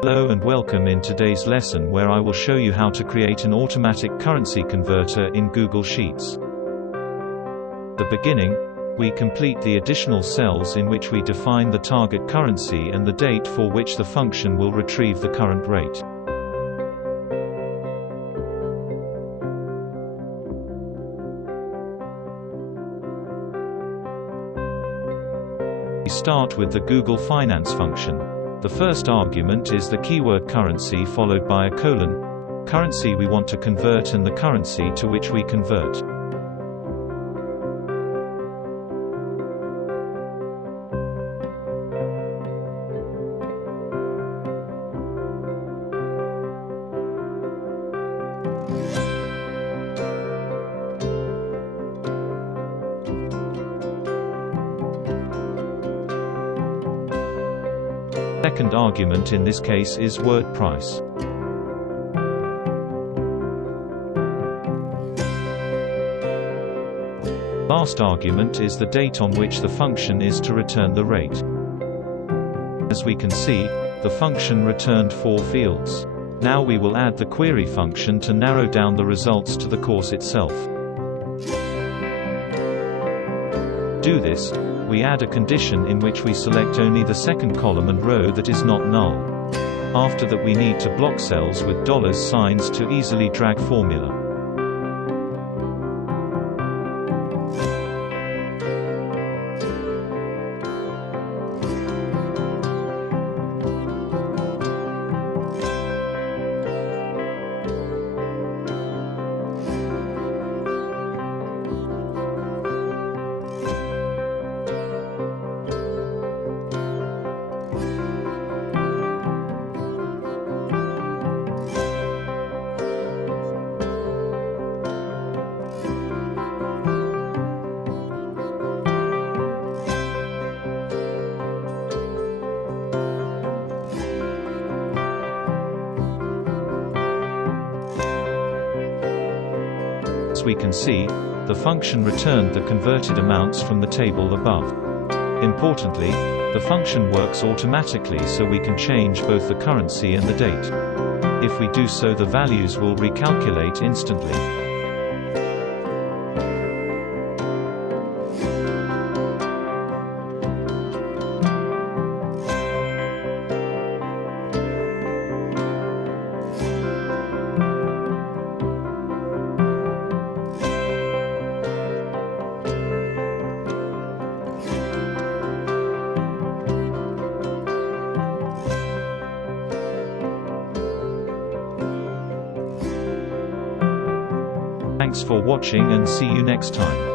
Hello and welcome in today's lesson where I will show you how to create an automatic currency converter in Google Sheets. At the beginning, we complete the additional cells in which we define the target currency and the date for which the function will retrieve the current rate. We start with the GoogleFinance function. The first argument is the keyword currency followed by a colon, currency we want to convert and the currency to which we convert. Second argument in this case is word price. Last argument is the date on which the function is to return the rate. As we can see, the function returned 4 fields. Now we will add the query function to narrow down the results to the course itself. To do this, we add a condition in which we select only the second column and row that is not null. After that we need to block cells with $signs to easily drag formula. As we can see, the function returned the converted amounts from the table above. Importantly, the function works automatically so we can change both the currency and the date. If we do so, the values will recalculate instantly. Thanks for watching and see you next time.